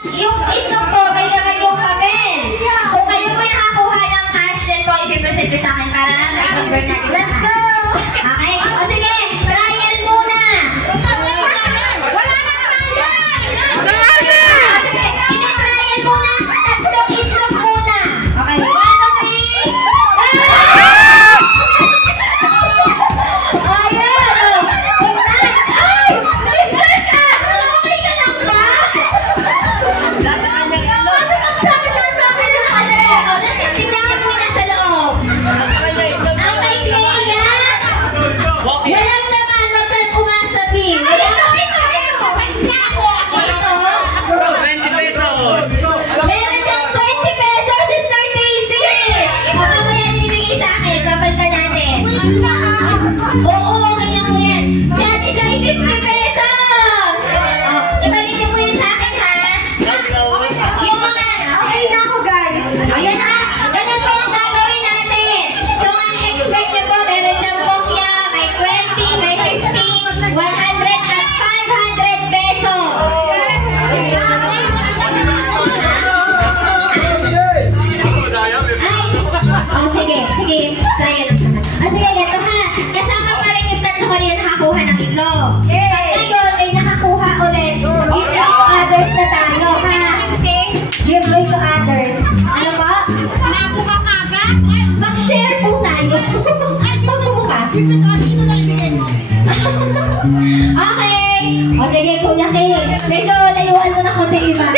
Yung itlog po, may naman yung papel. Kung kayo po nakakuha ng cash, yan po, i-present ko sa akin para i-convert natin. Let's go! Okay? O sige, trial muna. Wala na naman! Sige, ini-trial muna. Tatlong itlog muna. Okay, 1, 2, 3. Ayan! Ay! Sister ka! Okay ka lang ba? Sabi ka sa akin ng ate. O, tingnan niyo muna sa loob. Ang may Clea, walang naman, wag kang umasabi. Ito. 20 pesos. Meron kang 20 pesos, Sister Daisy. O, mamaya ibigay sa akin. Papalitan natin. Oo, okay na po yan. Si Ate Joy, 50 pesos. O, ibalik niyo po yan sa akin, ha? Yung mga, okay na ako, guys. Ayan ha, ganun po ang gagawin natin. So, ang expect niyo po, meron siyang pokya, may 20, may 50, 100 at 500 pesos. Oh, sige, try it. Sige, ito ha. Kasama pa rin yung tatlo kanina nakakuha ng itlog. At ngayon, may nakakuha ulit. Give way to others na tayo, ha? Give way to others. Ano po? Mag-share po tayo. Magbubuka. Okay. O sige, Kuya Kay. Medyo layuan mo na konti iba.